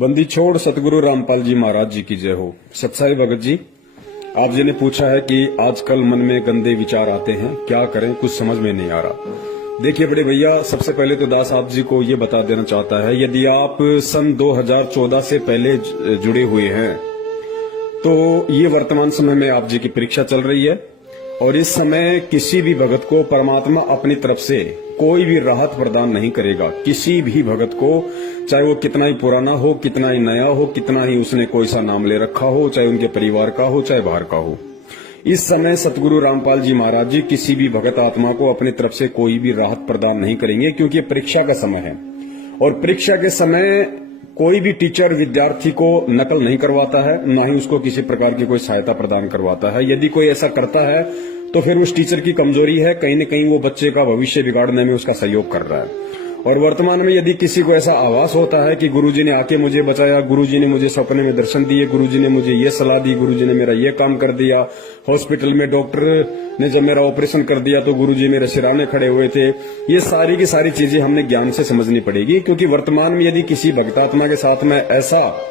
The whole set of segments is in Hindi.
बंदी छोड़ सतगुरु रामपाल जी महाराज जी की जय हो। सत्साई भगत जी, आप जी ने पूछा है कि आजकल मन में गंदे विचार आते हैं, क्या करें, कुछ समझ में नहीं आ रहा। देखिए बड़े भैया, सबसे पहले तो दास आप जी को ये बता देना चाहता है, यदि आप सन 2014 से पहले जुड़े हुए हैं तो ये वर्तमान समय में आप जी की परीक्षा चल रही है और इस समय किसी भी भगत को परमात्मा अपनी तरफ से कोई भी राहत प्रदान नहीं करेगा। किसी भी भगत को, चाहे वो कितना ही पुराना हो, कितना ही नया हो, कितना ही उसने कोई सा नाम ले रखा हो, चाहे उनके परिवार का हो, चाहे बाहर का हो, इस समय सतगुरु रामपाल जी महाराज जी किसी भी भगत आत्मा को अपनी तरफ से कोई भी राहत प्रदान नहीं करेंगे, क्योंकि ये परीक्षा का समय है और परीक्षा के समय कोई भी टीचर विद्यार्थी को नकल नहीं करवाता है, ना ही उसको किसी प्रकार की कोई सहायता प्रदान करवाता है। यदि कोई ऐसा करता है तो फिर उस टीचर की कमजोरी है, कहीं न कहीं वो बच्चे का भविष्य बिगाड़ने में उसका सहयोग कर रहा है। और वर्तमान में यदि किसी को ऐसा आभास होता है कि गुरुजी ने आके मुझे बचाया, गुरुजी ने मुझे सपने में दर्शन दिए, गुरुजी ने मुझे ये सलाह दी, गुरुजी ने मेरा ये काम कर दिया, हॉस्पिटल में डॉक्टर ने जब मेरा ऑपरेशन कर दिया तो गुरुजी मेरे सिराने खड़े हुए थे, ये सारी की सारी चीजें हमने ज्ञान से समझनी पड़ेगी। क्योंकि वर्तमान में यदि किसी भक्तात्मा के साथ में ऐसा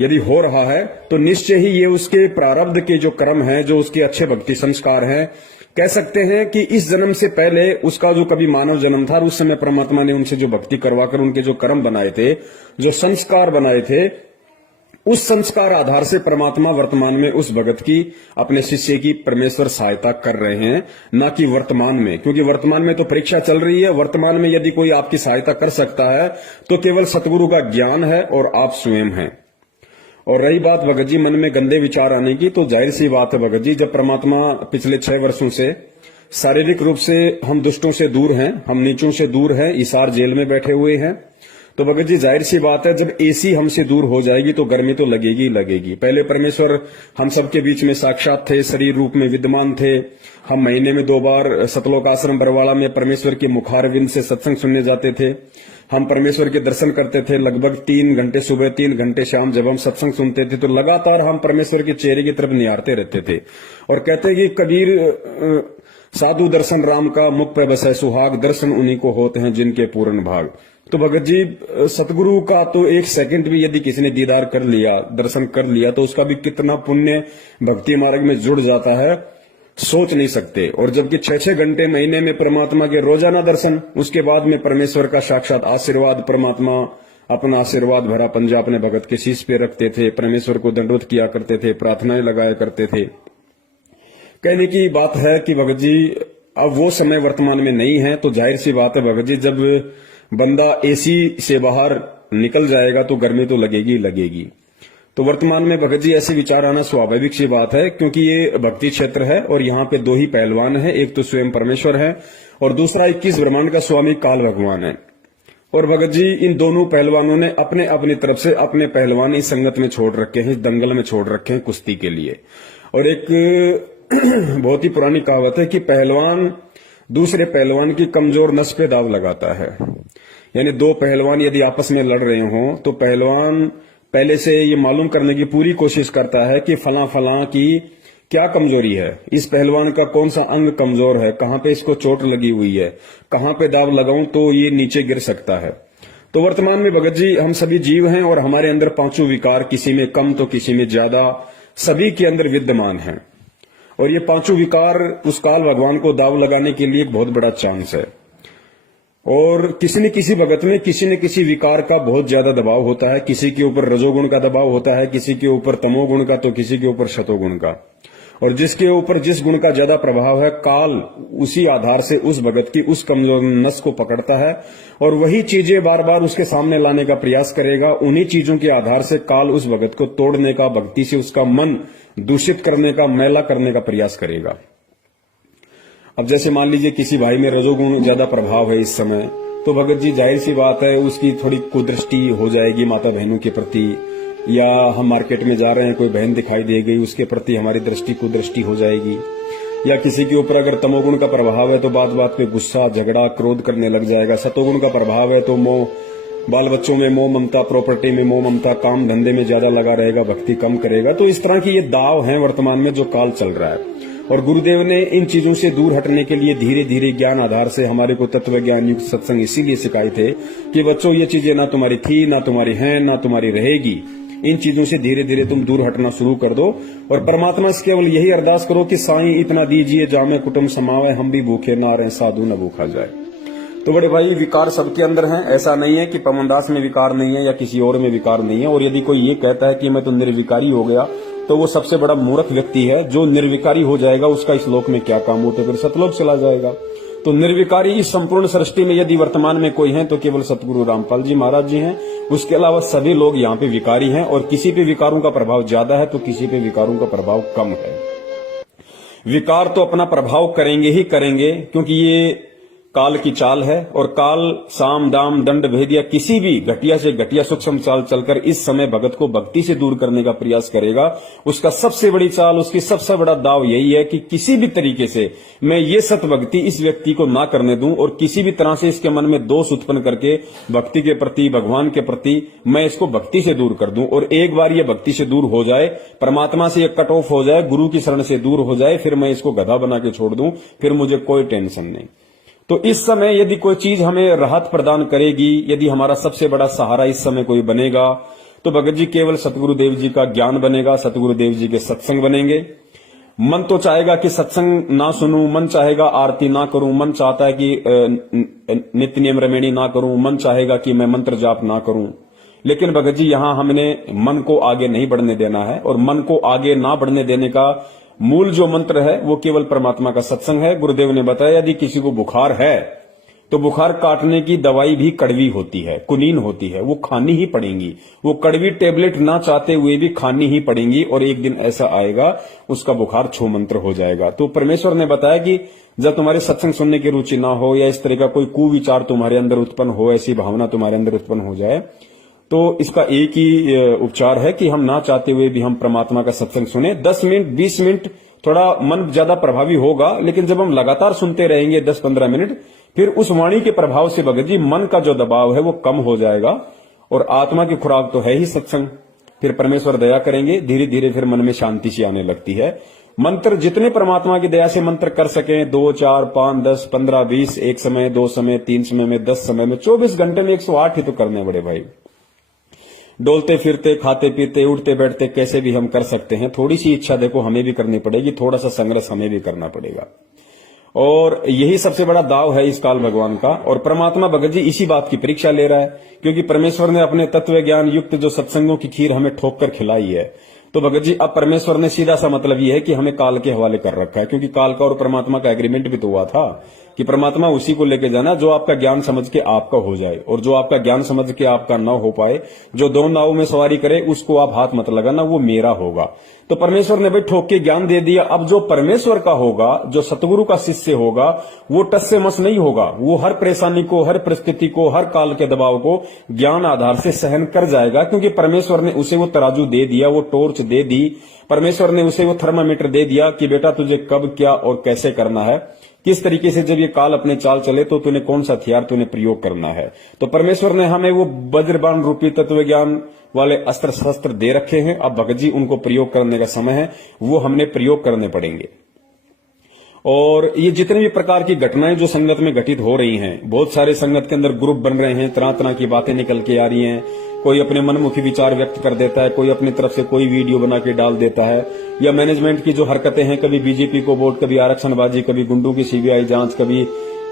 यदि हो रहा है तो निश्चय ही ये उसके प्रारब्ध के जो कर्म हैं, जो उसके अच्छे भक्ति संस्कार हैं, कह सकते हैं कि इस जन्म से पहले उसका जो कभी मानव जन्म था, उस समय परमात्मा ने उनसे जो भक्ति करवाकर उनके जो कर्म बनाए थे, जो संस्कार बनाए थे, उस संस्कार आधार से परमात्मा वर्तमान में उस भगत की, अपने शिष्य की परमेश्वर सहायता कर रहे हैं, ना कि वर्तमान में। क्योंकि वर्तमान में तो परीक्षा चल रही है। वर्तमान में यदि कोई आपकी सहायता कर सकता है तो केवल सतगुरु का ज्ञान है और आप स्वयं हैं। और रही बात भगत जी मन में गंदे विचार आने की, तो जाहिर सी बात है भगत जी, जब परमात्मा पिछले 6 वर्षों से शारीरिक रूप से हम दुष्टों से दूर हैं, हम नीचों से दूर हैं, इसार जेल में बैठे हुए हैं, तो भगत जी जाहिर सी बात है जब एसी हमसे दूर हो जाएगी तो गर्मी तो लगेगी लगेगी। पहले परमेश्वर हम सबके बीच में साक्षात थे, शरीर रूप में विद्यमान थे। हम महीने में 2 बार सतलोक आश्रम बरवाला में परमेश्वर के मुखारविंद से सत्संग सुनने जाते थे। हम परमेश्वर के दर्शन करते थे लगभग 3 घंटे सुबह, 3 घंटे शाम। जब हम सत्संग सुनते थे तो लगातार हम परमेश्वर के चेहरे की तरफ निहारते रहते थे और कहते कि कबीर साधु दर्शन राम का, मुख पे बसे सुहाग, दर्शन उन्हीं को होते हैं जिनके पूर्ण भाग। तो भगत जी सतगुरु का तो 1 सेकंड भी यदि किसी ने दीदार कर लिया, दर्शन कर लिया, तो उसका भी कितना पुण्य भक्ति मार्ग में जुड़ जाता है, सोच नहीं सकते। और जबकि 6-6 घंटे महीने में परमात्मा के रोजाना दर्शन, उसके बाद में परमेश्वर का साक्षात आशीर्वाद, परमात्मा अपना आशीर्वाद भरा पंजा अपने भगत के शीश पे रखते थे, परमेश्वर को दंडवत किया करते थे, प्रार्थनाएं लगाया करते थे। कहने की बात है कि भगत जी अब वो समय वर्तमान में नहीं है। तो जाहिर सी बात है भगत जी, जब बंदा एसी से बाहर निकल जाएगा तो गर्मी तो लगेगी लगेगी। तो वर्तमान में भगत जी ऐसे विचार आना स्वाभाविक सी बात है, क्योंकि ये भक्ति क्षेत्र है और यहाँ पे 2 ही पहलवान है, एक तो स्वयं परमेश्वर है और दूसरा 21 ब्रह्मांड का स्वामी काल भगवान है। और भगत जी इन दोनों पहलवानों ने अपने अपनी तरफ से अपने पहलवान इस संगत में छोड़ रखे हैं, इस दंगल में छोड़ रखे हैं कुश्ती के लिए। और एक बहुत ही पुरानी कहावत है कि पहलवान दूसरे पहलवान की कमजोर नस पे दाव लगाता है। यानी 2 पहलवान यदि आपस में लड़ रहे हों तो पहलवान पहले से ये मालूम करने की पूरी कोशिश करता है कि फला फला की क्या कमजोरी है, इस पहलवान का कौन सा अंग कमजोर है, कहां पे इसको चोट लगी हुई है, कहां पे दाव लगाऊं तो ये नीचे गिर सकता है। तो वर्तमान में भगत जी हम सभी जीव हैं और हमारे अंदर 5 विकार, किसी में कम तो किसी में ज्यादा, सभी के अंदर विद्यमान हैं। और ये 5 विकार उस काल भगवान को दाव लगाने के लिए एक बहुत बड़ा चांस है। और किसी न किसी भगत में किसी न किसी विकार का बहुत ज्यादा दबाव होता है। किसी के ऊपर रजोगुण का दबाव होता है, किसी के ऊपर तमोगुण का, तो किसी के ऊपर शतोगुण का। और जिसके ऊपर जिस गुण का ज्यादा प्रभाव है, काल उसी आधार से उस भगत की उस कमजोर नस को पकड़ता है और वही चीजें बार बार उसके सामने लाने का प्रयास करेगा। उन्हीं चीजों के आधार से काल उस भगत को तोड़ने का, भक्ति से उसका मन दूषित करने का, मैला करने का प्रयास करेगा। अब जैसे मान लीजिए किसी भाई में रजोगुण ज्यादा प्रभाव है इस समय, तो भगत जी जाहिर सी बात है उसकी थोड़ी कुदृष्टि हो जाएगी माता बहनों के प्रति, या हम मार्केट में जा रहे हैं कोई बहन दिखाई दे गई उसके प्रति हमारी दृष्टि कुदृष्टि हो जाएगी। या किसी के ऊपर अगर तमोगुण का प्रभाव है तो बात बात पे गुस्सा, झगड़ा, क्रोध करने लग जाएगा। सतोगुण का प्रभाव है तो मोह, बाल बच्चों में मोह ममता, प्रॉपर्टी में मोह ममता, काम धंधे में ज्यादा लगा रहेगा, भक्ति कम करेगा। तो इस तरह की ये दाव है वर्तमान में जो काल चल रहा है। और गुरुदेव ने इन चीजों से दूर हटने के लिए धीरे धीरे ज्ञान आधार से हमारे को तत्व ज्ञान युक्त सत्संग इसीलिए सिखाए थे कि बच्चों ये चीजें ना तुम्हारी थी, ना तुम्हारी हैं, ना तुम्हारी रहेगी। इन चीजों से धीरे धीरे तुम दूर हटना शुरू कर दो और परमात्मा से केवल यही अरदास करो कि साईं इतना दीजिए जामे कुटुंब समावे, हम भी भूखे ना रहे साधु न भूखा जाए। तो बड़े भाई, विकार सबके अंदर हैं। ऐसा नहीं है कि पवनदास में विकार नहीं है या किसी और में विकार नहीं है। और यदि कोई ये कहता है कि मैं तो निर्विकारी हो गया, तो वो सबसे बड़ा मूर्ख व्यक्ति है। जो निर्विकारी हो जाएगा उसका इस लोक में क्या काम हो, तो फिर सतलोक चला जाएगा। तो निर्विकारी इस संपूर्ण सृष्टि में यदि वर्तमान में कोई है तो केवल सतगुरु रामपाल जी महाराज जी हैं। उसके अलावा सभी लोग यहाँ पे विकारी हैं और किसी पे विकारों का प्रभाव ज्यादा है तो किसी पे विकारों का प्रभाव कम है। विकार तो अपना प्रभाव करेंगे ही करेंगे, क्योंकि ये काल की चाल है और काल साम दाम दंड भेद या किसी भी घटिया से घटिया सूक्ष्म चाल चलकर इस समय भगत को भक्ति से दूर करने का प्रयास करेगा। उसका सबसे बड़ी चाल, उसकी सबसे बड़ा दाव यही है कि किसी भी तरीके से मैं ये सत भक्ति इस व्यक्ति को ना करने दूं और किसी भी तरह से इसके मन में दोष उत्पन्न करके भक्ति के प्रति, भगवान के प्रति मैं इसको भक्ति से दूर कर दूं। और एक बार ये भक्ति से दूर हो जाए, परमात्मा से ये कट ऑफ हो जाए, गुरु की शरण से दूर हो जाए, फिर मैं इसको गधा बना के छोड़ दूं, फिर मुझे कोई टेंशन नहीं। तो इस समय यदि कोई चीज हमें राहत प्रदान करेगी, यदि हमारा सबसे बड़ा सहारा इस समय कोई बनेगा, तो भगत जी केवल सतगुरुदेव जी का ज्ञान बनेगा, सतगुरुदेव जी के सत्संग बनेंगे। मन तो चाहेगा कि सत्संग ना सुनूं, मन चाहेगा आरती ना करूं, मन चाहता है कि नित्य नियम रमेणी ना करूं, मन चाहेगा कि मैं मंत्र जाप ना करूं। लेकिन भगत जी यहां हमने मन को आगे नहीं बढ़ने देना है और मन को आगे ना बढ़ने देने का मूल जो मंत्र है वो केवल परमात्मा का सत्संग है। गुरुदेव ने बताया यदि किसी को बुखार है तो बुखार काटने की दवाई भी कड़वी होती है, कुनीन होती है, वो खानी ही पड़ेंगी। वो कड़वी टेबलेट ना चाहते हुए भी खानी ही पड़ेंगी और एक दिन ऐसा आएगा उसका बुखार छू मंत्र हो जाएगा। तो परमेश्वर ने बताया कि जब तुम्हारे सत्संग सुनने की रुचि ना हो या इस तरह का कोई कुविचार तुम्हारे अंदर उत्पन्न हो, ऐसी भावना तुम्हारे अंदर उत्पन्न हो जाए, तो इसका एक ही उपचार है कि हम ना चाहते हुए भी हम परमात्मा का सत्संग सुने। 10 मिनट 20 मिनट थोड़ा मन ज्यादा प्रभावी होगा, लेकिन जब हम लगातार सुनते रहेंगे 10-15 मिनट, फिर उस वाणी के प्रभाव से भगत जी मन का जो दबाव है वो कम हो जाएगा और आत्मा की खुराक तो है ही सत्संग। फिर परमेश्वर दया करेंगे, धीरे धीरे फिर मन में शांति सी आने लगती है। मंत्र जितने परमात्मा की दया से मंत्र कर सकें, 2, 4, 5, 10, 15, 20, एक समय, 2 समय, 3 समय में, 10 समय में, 24 घंटे में 108 ही तो करने बड़े भाई। डोलते फिरते, खाते पीते, उठते बैठते कैसे भी हम कर सकते हैं। थोड़ी सी इच्छा देखो हमें भी करनी पड़ेगी, थोड़ा सा संघर्ष हमें भी करना पड़ेगा और यही सबसे बड़ा दाव है इस काल भगवान का। और परमात्मा भगत जी इसी बात की परीक्षा ले रहा है, क्योंकि परमेश्वर ने अपने तत्व ज्ञान युक्त जो सत्संगों की खीर हमें ठोक कर खिलाई है। तो भगत जी अब परमेश्वर ने सीधा सा मतलब ये है कि हमें काल के हवाले कर रखा है, क्योंकि काल का और परमात्मा का एग्रीमेंट भी तो हुआ था कि परमात्मा उसी को लेके जाना जो आपका ज्ञान समझ के आपका हो जाए, और जो आपका ज्ञान समझ के आपका न हो पाए, जो दो नावों में सवारी करे उसको आप हाथ मत लगाना, वो मेरा होगा। तो परमेश्वर ने भाई ठोक के ज्ञान दे दिया। अब जो परमेश्वर का होगा, जो सतगुरु का शिष्य होगा, वो टस से मस नहीं होगा। वो हर परेशानी को, हर परिस्थिति को, हर काल के दबाव को ज्ञान आधार से सहन कर जाएगा, क्योंकि परमेश्वर ने उसे वो तराजू दे दिया, वो टॉर्च दे दी, परमेश्वर ने उसे वो थर्मामीटर दे दिया कि बेटा तुझे कब क्या और कैसे करना है, किस तरीके से जब ये काल अपने चाल चले तो तूने कौन सा हथियार तूने प्रयोग करना है। तो परमेश्वर ने हमें वो वज्रबाण रूपी तत्व ज्ञान वाले अस्त्र शस्त्र दे रखे हैं। अब भगत जी उनको प्रयोग करने का समय है, वो हमने प्रयोग करने पड़ेंगे। और ये जितने भी प्रकार की घटनाएं जो संगत में घटित हो रही हैं, बहुत सारे संगत के अंदर ग्रुप बन रहे हैं, तरह तरह की बातें निकल के आ रही हैं। कोई अपने मनमुखी विचार व्यक्त कर देता है, कोई अपनी तरफ से कोई वीडियो बना के डाल देता है, या मैनेजमेंट की जो हरकतें हैं, कभी बीजेपी को वोट, कभी आरक्षणबाजी, कभी गुंडों की सीबीआई जांच,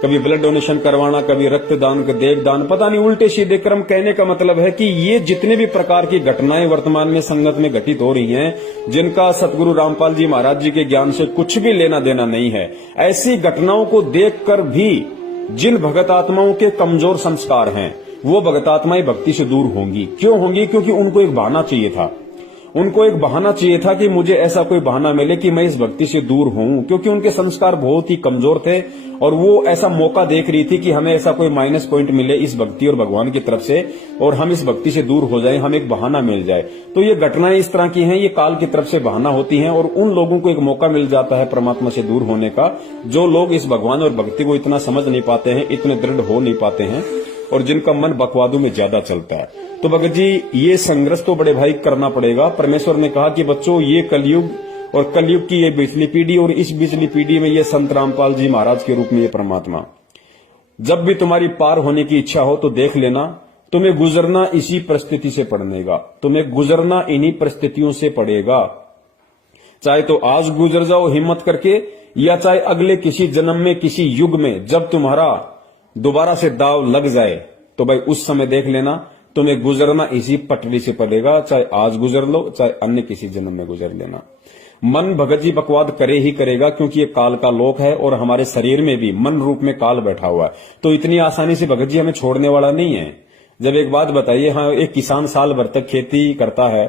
कभी ब्लड डोनेशन करवाना, कभी रक्तदान, देवदान, पता नहीं उल्टे सीधे क्रम। कहने का मतलब है कि ये जितने भी प्रकार की घटनाएं वर्तमान में संगत में घटित हो रही हैं, जिनका सतगुरु रामपाल जी महाराज जी के ज्ञान से कुछ भी लेना देना नहीं है, ऐसी घटनाओं को देखकर भी जिन भगत आत्माओं के कमजोर संस्कार हैं, वो भगत आत्माएं भक्ति से दूर होंगी। क्यों होंगी? क्योंकि उनको एक बहाना चाहिए था। उनको एक बहाना चाहिए था कि मुझे ऐसा कोई बहाना मिले कि मैं इस भक्ति से दूर हूं, क्योंकि उनके संस्कार बहुत ही कमजोर थे और वो ऐसा मौका देख रही थी कि हमें ऐसा कोई माइनस पॉइंट मिले इस भक्ति और भगवान की तरफ से और हम इस भक्ति से दूर हो जाएं, हमें एक बहाना मिल जाए। तो ये घटनाएं इस तरह की हैं, ये काल की तरफ से बहाना होती हैं और उन लोगों को एक मौका मिल जाता है परमात्मा से दूर होने का, जो लोग इस भगवान और भक्ति को इतना समझ नहीं पाते हैं, इतने दृढ़ हो नहीं पाते हैं और जिनका मन बकवादों में ज्यादा चलता है। तो भगत जी ये संघर्ष तो बड़े भाई करना पड़ेगा। परमेश्वर ने कहा कि बच्चों ये कलयुग और कलयुग की ये बिजली पीढ़ी, और इस बिजली पीढ़ी में ये संत रामपाल जी महाराज के रूप में ये परमात्मा। जब भी तुम्हारी पार होने की इच्छा हो तो देख लेना, तुम्हें गुजरना इसी परिस्थिति से पड़ेगा, तुम्हें गुजरना इन्हीं परिस्थितियों से पड़ेगा। चाहे तो आज गुजर जाओ हिम्मत करके, या चाहे अगले किसी जन्म में किसी युग में जब तुम्हारा दोबारा से दाव लग जाए तो भाई उस समय देख लेना, तुम्हें गुजरना इसी पटरी से पड़ेगा। चाहे आज गुजर लो, चाहे अन्य किसी जन्म में गुजर लेना। मन भगत जी बकवाद करे ही करेगा, क्योंकि ये काल का लोक है और हमारे शरीर में भी मन रूप में काल बैठा हुआ है, तो इतनी आसानी से भगत जी हमें छोड़ने वाला नहीं है। जब एक बात बताइए, हाँ, एक किसान साल भर तक खेती करता है,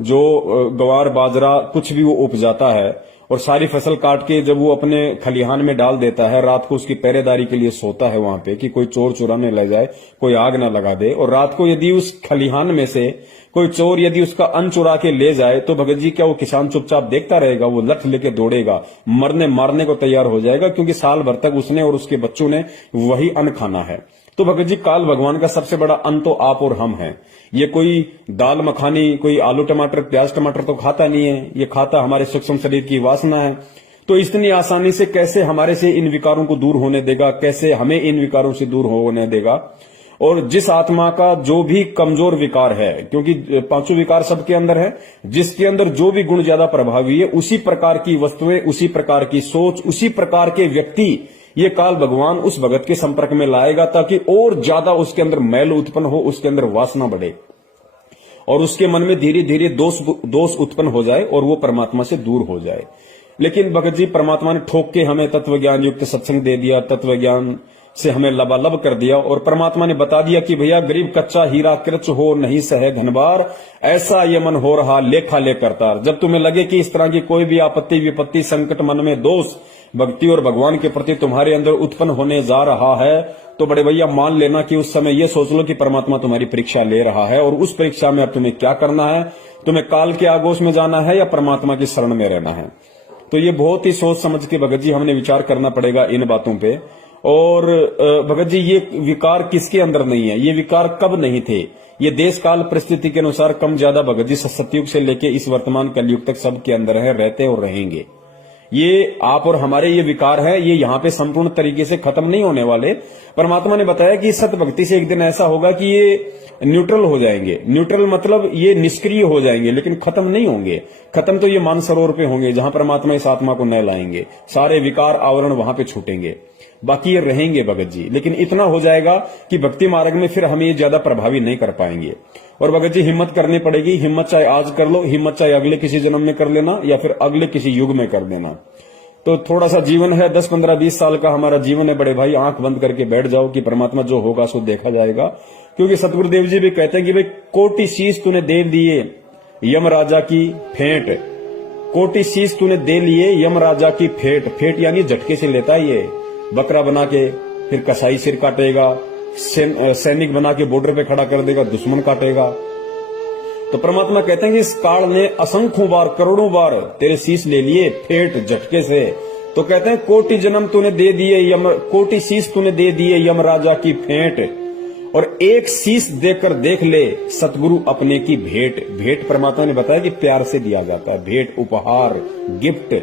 जो गवार बाजरा कुछ भी वो उपजाता है, और सारी फसल काट के जब वो अपने खलिहान में डाल देता है, रात को उसकी पहरेदारी के लिए सोता है वहां पे कि कोई चोर चुराने ले जाए, कोई आग ना लगा दे। और रात को यदि उस खलिहान में से कोई चोर यदि उसका अन्न चुरा के ले जाए तो भगत जी क्या वो किसान चुपचाप देखता रहेगा? वो लठ लेके दौड़ेगा, मरने मारने को तैयार हो जाएगा, क्योंकि साल भर तक उसने और उसके बच्चों ने वही अन्न खाना है। तो भगत जी काल भगवान का सबसे बड़ा अन्न तो आप और हम हैं। ये कोई दाल मखानी, कोई आलू टमाटर प्याज टमाटर तो खाता नहीं है, ये खाता हमारे सूक्ष्म शरीर की वासना है। तो इतनी आसानी से कैसे हमारे से इन विकारों को दूर होने देगा, कैसे हमें इन विकारों से दूर होने देगा? और जिस आत्मा का जो भी कमजोर विकार है, क्योंकि पांचों विकार सबके अंदर है, जिसके अंदर जो भी गुण ज्यादा प्रभावी है, उसी प्रकार की वस्तुएं, उसी प्रकार की सोच, उसी प्रकार के व्यक्ति ये काल भगवान उस भगत के संपर्क में लाएगा, ताकि और ज्यादा उसके अंदर मैल उत्पन्न हो, उसके अंदर वासना बढ़े और उसके मन में धीरे धीरे दोष उत्पन्न हो जाए और वो परमात्मा से दूर हो जाए। लेकिन भगत जी परमात्मा ने ठोक के हमें तत्व ज्ञान युक्त सत्संग दे दिया, तत्व ज्ञान से हमें लबालब कर दिया, और परमात्मा ने बता दिया कि भैया गरीब कच्चा हीरा कृच हो नहीं सहे घनबार, ऐसा ये मन हो रहा लेखा ले करतार। जब तुम्हें लगे कि इस तरह की कोई भी आपत्ति विपत्ति संकट मन में दोष भक्ति और भगवान के प्रति तुम्हारे अंदर उत्पन्न होने जा रहा है, तो बड़े भैया मान लेना कि उस समय ये सोच लो कि परमात्मा तुम्हारी परीक्षा ले रहा है, और उस परीक्षा में अब तुम्हें क्या करना है? तुम्हें काल के आगोश में जाना है या परमात्मा की शरण में रहना है? तो ये बहुत ही सोच समझ के भगत जी हमने विचार करना पड़ेगा इन बातों पे। और भगत जी ये विकार किसके अंदर नहीं है? ये विकार कब नहीं थे? ये देश काल परिस्थिति के अनुसार कम ज्यादा भगत जी सतयुग से लेके इस वर्तमान कलयुग तक सबके अंदर है, रहते और रहेंगे। ये आप और हमारे ये विकार है, ये यहाँ पे संपूर्ण तरीके से खत्म नहीं होने वाले। परमात्मा ने बताया कि सत भक्ति से एक दिन ऐसा होगा कि ये न्यूट्रल हो जाएंगे। न्यूट्रल मतलब ये निष्क्रिय हो जाएंगे, लेकिन खत्म नहीं होंगे। खत्म तो ये मानसरोवर पे होंगे, जहां परमात्मा इस आत्मा को न लाएंगे। सारे विकार आवरण वहां पे छूटेंगे, बाकी ये रहेंगे भगत जी। लेकिन इतना हो जाएगा कि भक्ति मार्ग में फिर हम ये ज्यादा प्रभावी नहीं कर पाएंगे। और भगत जी हिम्मत करनी पड़ेगी। हिम्मत चाहे आज कर लो, हिम्मत चाहे अगले किसी जन्म में कर लेना, या फिर अगले किसी युग में कर देना। तो थोड़ा सा जीवन है, 10, 15, 20 साल का हमारा जीवन है बड़े भाई। आंख बंद करके बैठ जाओ कि परमात्मा जो होगा सो देखा जाएगा। क्योंकि सतगुरुदेव जी भी कहते हैं कि भाई कोटि शीश तूने दे दिए यम राजा की फेंट, कोटि शीश तूने दे लिए यम राजा की फेंट। फेंट यानी झटके से लेता है ये, बकरा बना के फिर कसाई सिर काटेगा, सैनिक बना के बॉर्डर पे खड़ा कर देगा, दुश्मन काटेगा। तो परमात्मा कहते हैं कि इस काल ने असंख्यों बार करोड़ों बार तेरे शीश ले लिए फेंट झटके से। तो कहते हैं कोटि जन्म तूने दे दिए यम, कोटि शीश तूने दे दिए यम राजा की फेंट, और एक शीश देकर देख ले सतगुरु अपने की भेंट। भेंट परमात्मा ने बताया कि प्यार से दिया जाता है, भेंट उपहार गिफ्ट।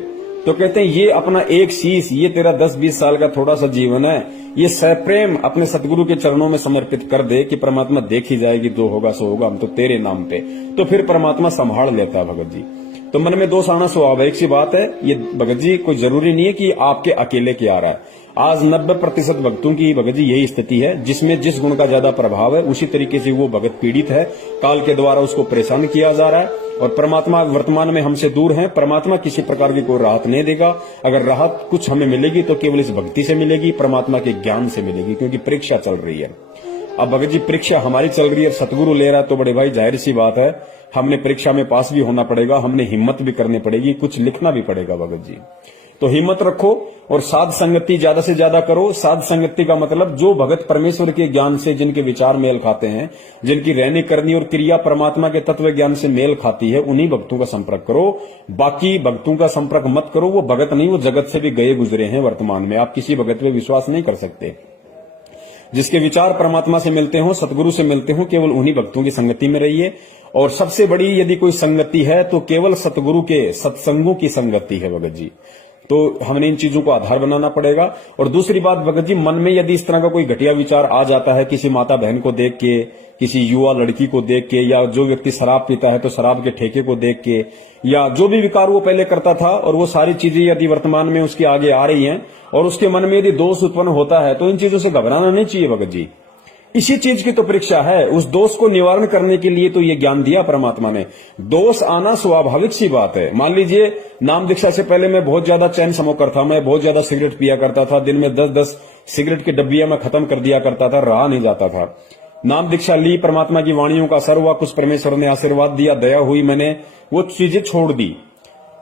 तो कहते हैं ये अपना एक शीश, ये तेरा 10-20 साल का थोड़ा सा जीवन है, ये सप्रेम अपने सतगुरु के चरणों में समर्पित कर दे कि परमात्मा देख ही जाएगी, जो होगा सो होगा, हम तो तेरे नाम पे। तो फिर परमात्मा संभाल लेता है भगत जी। तो मन में दोष आना स्वाभाविक सी बात है। ये भगत जी कोई जरूरी नहीं है कि आपके अकेले के आ रहा है। आज 90% भक्तों की भगत जी यही स्थिति है, जिसमें जिस गुण का ज्यादा प्रभाव है उसी तरीके से वो भगत पीड़ित है, काल के द्वारा उसको परेशान किया जा रहा है। और परमात्मा वर्तमान में हमसे दूर है। परमात्मा किसी प्रकार की कोई राहत नहीं देगा। अगर राहत कुछ हमें मिलेगी तो केवल इस भक्ति से मिलेगी, परमात्मा के ज्ञान से मिलेगी, क्योंकि परीक्षा चल रही है। अब भगत जी परीक्षा हमारी चल रही है, सतगुरु ले रहा है, तो बड़े भाई जाहिर सी बात है हमने परीक्षा में पास भी होना पड़ेगा, हमने हिम्मत भी करनी पड़ेगी, कुछ लिखना भी पड़ेगा भगत जी। तो हिम्मत रखो और साध संगति ज्यादा से ज्यादा करो। साध संगति का मतलब जो भगत परमेश्वर के ज्ञान से जिनके विचार मेल खाते हैं, जिनकी रहनी करनी और क्रिया परमात्मा के तत्व ज्ञान से मेल खाती है, उन्हीं भक्तों का संपर्क करो। बाकी भक्तों का संपर्क मत करो। वो भगत नहीं, वो जगत से भी गए गुजरे हैं वर्तमान में। आप किसी भगत पे विश्वास नहीं कर सकते। जिसके विचार परमात्मा से मिलते हो, सतगुरु से मिलते हो, केवल उन्हीं भक्तों की संगति में रहिए। और सबसे बड़ी यदि कोई संगति है तो केवल सतगुरु के सत्संगों की संगति है भगत जी। तो हमने इन चीजों को आधार बनाना पड़ेगा। और दूसरी बात भगत जी, मन में यदि इस तरह का कोई घटिया विचार आ जाता है किसी माता बहन को देख के, किसी युवा लड़की को देख के, या जो व्यक्ति शराब पीता है तो शराब के ठेके को देख के, या जो भी विकार वो पहले करता था और वो सारी चीजें यदि वर्तमान में उसके आगे आ रही हैं और उसके मन में यदि दोष उत्पन्न होता है तो इन चीजों से घबराना नहीं चाहिए भगत जी। इसी चीज की तो परीक्षा है। उस दोष को निवारण करने के लिए तो ये ज्ञान दिया परमात्मा ने। दोष आना स्वाभाविक सी बात है। मान लीजिए नाम दीक्षा से पहले मैं बहुत ज्यादा चैन स्मोकर था, मैं बहुत ज्यादा सिगरेट पिया करता था, दिन में 10-10 सिगरेट की डब्बियां मैं खत्म कर दिया करता था, रहा नहीं जाता था। नाम दीक्षा ली, परमात्मा की वाणियों का असर हुआ, कुछ परमेश्वर ने आशीर्वाद दिया, दया हुई, मैंने वो चीजें छोड़ दी।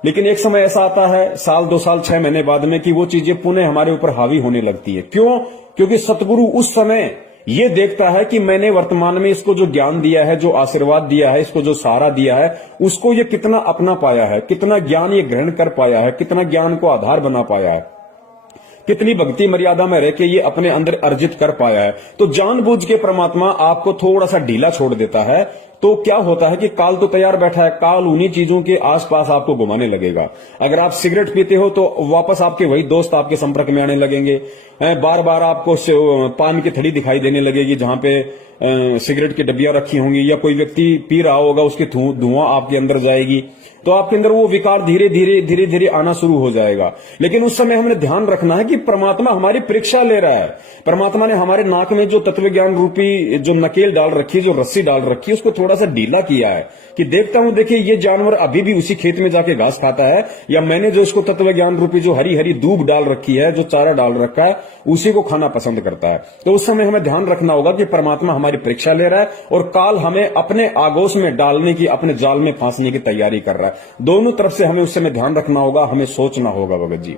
लेकिन एक समय ऐसा आता है, साल 2 साल 6 महीने बाद में, कि वो चीजें पुनः हमारे ऊपर हावी होने लगती है। क्यों? क्योंकि सतगुरु उस समय ये देखता है कि मैंने वर्तमान में इसको जो ज्ञान दिया है, जो आशीर्वाद दिया है, इसको जो सहारा दिया है, उसको ये कितना अपना पाया है, कितना ज्ञान ये ग्रहण कर पाया है, कितना ज्ञान को आधार बना पाया है, कितनी भक्ति मर्यादा में रह के ये अपने अंदर अर्जित कर पाया है। तो जानबूझ के परमात्मा आपको थोड़ा सा ढीला छोड़ देता है। तो क्या होता है कि काल तो तैयार बैठा है, काल उन्हीं चीजों के आसपास आपको घुमाने लगेगा। अगर आप सिगरेट पीते हो तो वापस आपके वही दोस्त आपके संपर्क में आने लगेंगे, बार बार आपको पान की थड़ी दिखाई देने लगेगी जहां पे सिगरेट की डब्बियां रखी होंगी, या कोई व्यक्ति पी रहा होगा उसकी धुआं आपके अंदर जाएगी, तो आपके अंदर वो विकार धीरे धीरे आना शुरू हो जाएगा। लेकिन उस समय हमने ध्यान रखना है कि परमात्मा हमारी परीक्षा ले रहा है। परमात्मा ने हमारे नाक में जो तत्व ज्ञान रूपी जो नकेल डाल रखी है, जो रस्सी डाल रखी है, उसको थोड़ा सा ढीला किया है कि देखता हूं, देखिए ये जानवर अभी भी उसी खेत में जाके घास खाता है, या मैंने जो इसको तत्व ज्ञान रूपी जो हरी हरी दूब डाल रखी है, जो चारा डाल रखा है, उसी को खाना पसंद करता है। तो उस समय हमें ध्यान रखना होगा कि परमात्मा हमारी परीक्षा ले रहा है और काल हमें अपने आगोश में डालने की, अपने जाल में फांसने की तैयारी कर रहा है। दोनों तरफ से हमें उस समय ध्यान रखना होगा, हमें सोचना होगा भगत जी।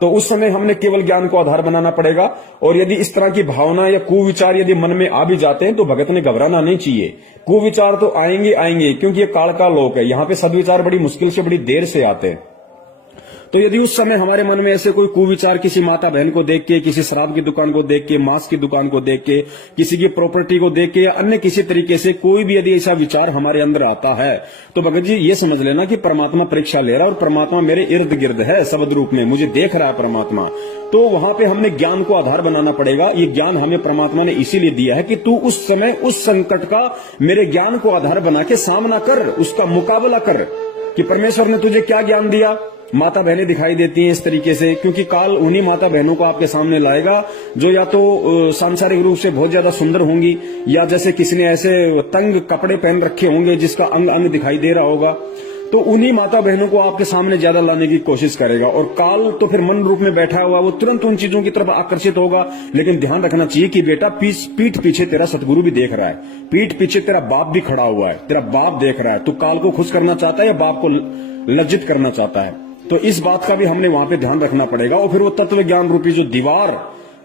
तो उस समय हमने केवल ज्ञान को आधार बनाना पड़ेगा। और यदि इस तरह की भावना या कुविचार यदि मन में आ भी जाते हैं तो भगत ने घबराना नहीं चाहिए। कुविचार तो आएंगे क्योंकि ये काल का लोक है, यहाँ पे सदविचार बड़ी मुश्किल से, बड़ी देर से आते हैं। तो यदि उस समय हमारे मन में ऐसे कोई कुविचार किसी माता बहन को देख के, किसी शराब की दुकान को देख के, मांस की दुकान को देख के, किसी की प्रॉपर्टी को देख के, या अन्य किसी तरीके से कोई भी यदि ऐसा विचार हमारे अंदर आता है, तो भगत जी ये समझ लेना कि परमात्मा परीक्षा ले रहा है और परमात्मा मेरे इर्द गिर्द है, शब्द रूप में मुझे देख रहा है परमात्मा। तो वहां पे हमने ज्ञान को आधार बनाना पड़ेगा। ये ज्ञान हमें परमात्मा ने इसीलिए दिया है कि तू उस समय उस संकट का मेरे ज्ञान को आधार बना के सामना कर, उसका मुकाबला कर। कि परमेश्वर ने तुझे क्या ज्ञान दिया? माता बहनें दिखाई देती हैं इस तरीके से, क्योंकि काल उन्हीं माता बहनों को आपके सामने लाएगा जो या तो सांसारिक रूप से बहुत ज्यादा सुंदर होंगी, या जैसे किसी ने ऐसे तंग कपड़े पहन रखे होंगे जिसका अंग अंग दिखाई दे रहा होगा। तो उन्हीं माता बहनों को आपके सामने ज्यादा लाने की कोशिश करेगा। और काल तो फिर मन रूप में बैठा हुआ, वो तुरंत उन चीजों की तरफ आकर्षित होगा। लेकिन ध्यान रखना चाहिए कि बेटा पीठ पीछे तेरा सतगुरु भी देख रहा है, पीठ पीछे तेरा बाप भी खड़ा हुआ है, तेरा बाप देख रहा है। तू काल को खुश करना चाहता है या बाप को लज्जित करना चाहता है? तो इस बात का भी हमने वहां पे ध्यान रखना पड़ेगा। और फिर वो तत्व ज्ञान रूपी जो दीवार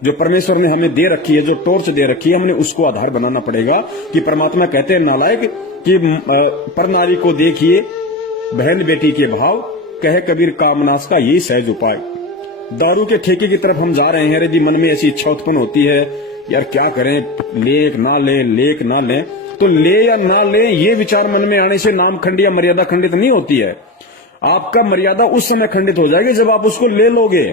जो परमेश्वर ने हमें दे रखी है, जो टॉर्च दे रखी है, हमने उसको आधार बनाना पड़ेगा। कि परमात्मा कहते हैं नालायक कि पर नारी को देखिए बहन बेटी के भाव, कहे कबीर कामनास का यही सहज उपाय। दारू के ठेके की तरफ हम जा रहे हैं, यदि मन में ऐसी इच्छा उत्पन्न होती है यार क्या करें, लेक ना ले, तो ले या ना ले ये विचार मन में आने से नाम खंड या मर्यादा खंडित नहीं होती है। आपका मर्यादा उस समय खंडित हो जाएगी जब आप उसको ले लोगे।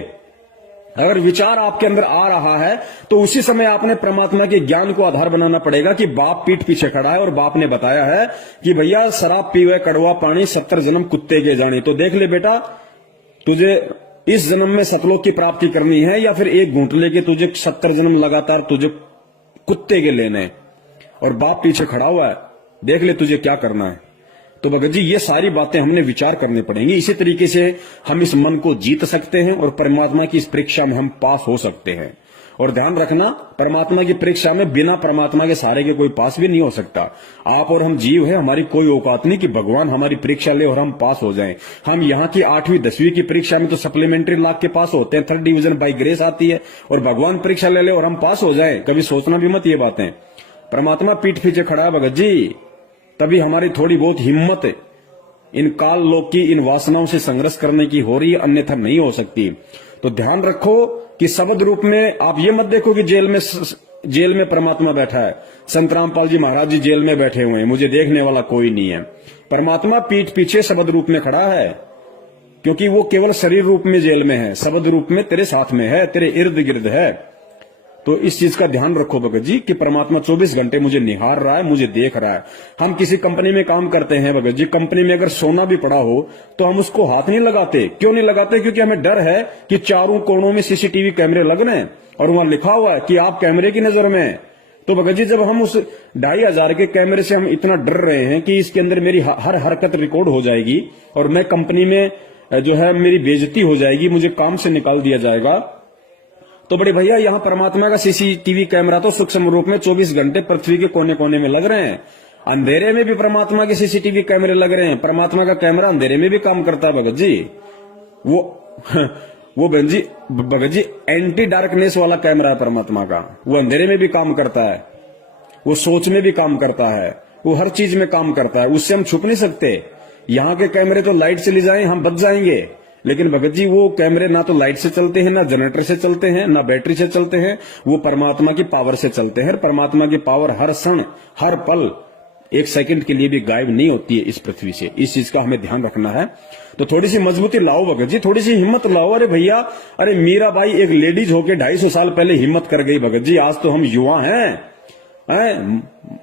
अगर विचार आपके अंदर आ रहा है तो उसी समय आपने परमात्मा के ज्ञान को आधार बनाना पड़ेगा। कि बाप पीठ पीछे खड़ा है और बाप ने बताया है कि भैया शराब पीवे कड़वा पानी, 70 जन्म कुत्ते के जाने। तो देख ले बेटा, तुझे इस जन्म में सतलोक की प्राप्ति करनी है या फिर एक घूंट लेके तुझे 70 जन्म लगातार तुझे कुत्ते के लेने। और बाप पीछे खड़ा हुआ है, देख ले तुझे क्या करना है। तो भगत जी ये सारी बातें हमने विचार करनी पड़ेंगी। इसी तरीके से हम इस मन को जीत सकते हैं और परमात्मा की इस परीक्षा में हम पास हो सकते हैं। और ध्यान रखना, परमात्मा की परीक्षा में बिना परमात्मा के सहारे के कोई पास भी नहीं हो सकता। आप और हम जीव है, हमारी कोई औकात नहीं कि भगवान हमारी परीक्षा ले और हम पास हो जाएं। हम यहाँ की 8वीं 10वीं की परीक्षा में तो सप्लीमेंट्री लाख के पास होते हैं, 3rd डिवीजन बाई ग्रेस आती है, और भगवान परीक्षा ले और हम पास हो जाए, कभी सोचना भी मत ये बातें। परमात्मा पीठ पीछे खड़ा है भगत जी, तभी हमारी थोड़ी बहुत हिम्मत इन काल लोक की इन वासनाओं से संघर्ष करने की हो रही है, अन्यथा नहीं हो सकती। तो ध्यान रखो कि शब्द रूप में आप ये मत देखो कि जेल में जेल में परमात्मा बैठा है, संत रामपाल जी महाराज जी जेल में बैठे हुए हैं, मुझे देखने वाला कोई नहीं है। परमात्मा पीठ पीछे शब्द रूप में खड़ा है, क्योंकि वो केवल शरीर रूप में जेल में है, शब्द रूप में तेरे साथ में है, तेरे इर्द गिर्द है। तो इस चीज का ध्यान रखो भगत जी कि परमात्मा 24 घंटे मुझे निहार रहा है, मुझे देख रहा है। हम किसी कंपनी में काम करते हैं भगत जी, कंपनी में अगर सोना भी पड़ा हो तो हम उसको हाथ नहीं लगाते। क्यों नहीं लगाते? क्योंकि हमें डर है कि चारों कोनों में सीसीटीवी कैमरे लग रहे हैं और वहां लिखा हुआ है कि आप कैमरे की नजर में हैं। तो भगत जी, जब हम उस 2500 के कैमरे से हम इतना डर रहे हैं कि इसके अंदर मेरी हर हरकत रिकॉर्ड हो जाएगी और मैं कंपनी में जो है मेरी बेइज्जती हो जाएगी, मुझे काम से निकाल दिया जाएगा, तो बड़े भैया यहाँ परमात्मा का सीसीटीवी कैमरा तो सूक्ष्म रूप में 24 घंटे पृथ्वी के कोने कोने में लग रहे हैं। अंधेरे में भी परमात्मा के सीसीटीवी कैमरे लग रहे हैं। परमात्मा का कैमरा अंधेरे में भी काम करता है भगत जी। वो भगत जी एंटी डार्कनेस वाला कैमरा है परमात्मा का। वो अंधेरे में भी काम करता है, वो सोच में भी काम करता है, वो हर चीज में काम करता है। उससे हम छुप नहीं सकते। यहाँ के कैमरे तो लाइट चली जाए हम बच जाएंगे, लेकिन भगत जी वो कैमरे ना तो लाइट से चलते हैं, ना जनरेटर से चलते हैं, ना बैटरी से चलते हैं, वो परमात्मा की पावर से चलते हैं। परमात्मा की पावर हर क्षण हर पल 1 सेकंड के लिए भी गायब नहीं होती है इस पृथ्वी से। इस चीज का हमें ध्यान रखना है। तो थोड़ी सी मजबूती लाओ भगत जी, थोड़ी सी हिम्मत लाओ। अरे भैया, अरे मीराबाई एक लेडीज होके 250 साल पहले हिम्मत कर गई भगत जी। आज तो हम युवा हैं,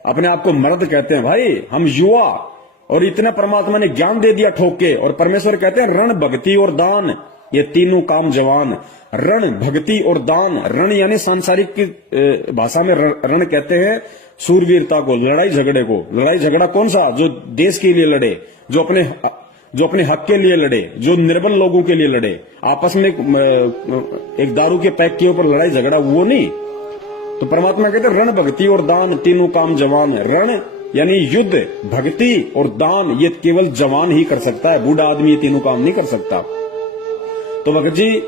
अपने आप को मर्द कहते हैं भाई, हम युवा, और इतना परमात्मा ने ज्ञान दे दिया ठोक के। और परमेश्वर कहते हैं रण भक्ति और दान ये तीनों काम जवान। रण, भक्ति और दान। रण यानी सांसारिक की भाषा में रण कहते हैं सूरवीरता को, लड़ाई झगड़े को। लड़ाई झगड़ा कौन सा? जो देश के लिए लड़े, जो अपने हक के लिए लड़े, जो निर्बल लोगों के लिए लड़े। आपस में एक दारू के पैक के ऊपर लड़ाई झगड़ा, वो नहीं। तो परमात्मा कहते हैं रण, भक्ति और दान तीनों काम जवान। रण यानी युद्ध, भक्ति और दान ये केवल जवान ही कर सकता है, बूढ़ा आदमी ये तीनों काम नहीं कर सकता। तो भगत जी,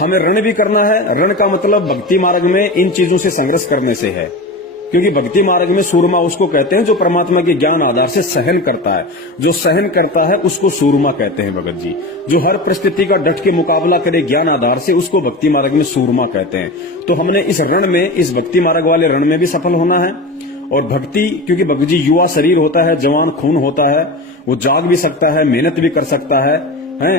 हमें रण भी करना है। रण का मतलब भक्ति मार्ग में इन चीजों से संघर्ष करने से है, क्योंकि भक्ति मार्ग में सूरमा उसको कहते हैं जो परमात्मा के ज्ञान आधार से सहन करता है। जो सहन करता है उसको सूरमा कहते हैं भगत जी। जो हर परिस्थिति का डट के मुकाबला करे ज्ञान आधार से, उसको भक्ति मार्ग में सूरमा कहते हैं। तो हमने इस रण में, इस भक्ति मार्ग वाले रण में भी सफल होना है। और भक्ति, क्योंकि भगत जी युवा शरीर होता है, जवान खून होता है, वो जाग भी सकता है, मेहनत भी कर सकता है,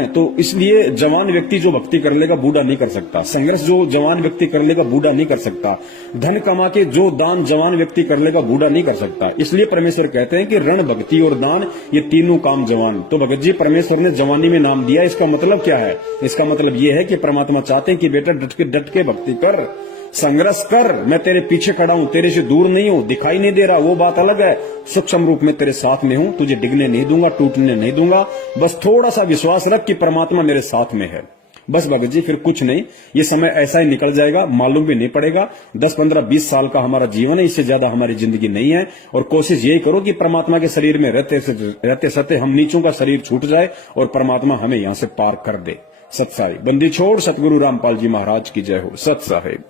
तो इसलिए जवान व्यक्ति जो भक्ति कर लेगा बूढ़ा नहीं कर सकता। संघर्ष जो जवान व्यक्ति कर लेगा बूढ़ा नहीं कर सकता। धन कमा के जो दान जवान व्यक्ति कर लेगा बूढ़ा नहीं कर सकता। इसलिए परमेश्वर कहते हैं कि रण, भक्ति और दान ये तीनों काम जवान। तो भगत जी, परमेश्वर ने जवानी में नाम दिया। इसका मतलब क्या है? इसका मतलब ये है कि परमात्मा चाहते हैं कि बेटा डट के भक्ति कर, संघर्ष कर। मैं तेरे पीछे खड़ा हूं, तेरे से दूर नहीं हूं, दिखाई नहीं दे रहा, वो बात अलग है। सूक्ष्म रूप में तेरे साथ में हूं, तुझे डिगने नहीं दूंगा, टूटने नहीं दूंगा। बस थोड़ा सा विश्वास रख कि परमात्मा मेरे साथ में है। बस भगत जी, फिर कुछ नहीं। ये समय ऐसा ही निकल जाएगा, मालूम भी नहीं पड़ेगा। 10, 15, 20 साल का हमारा जीवन है, इससे ज्यादा हमारी जिंदगी नहीं है। और कोशिश यही करो कि परमात्मा के शरीर में रहते सते हम नीचों का शरीर छूट जाए और परमात्मा हमें यहां से पार कर दे। सत साई बंदी छोड़ सतगुरु रामपाल जी महाराज की जय हो। सत साहिब।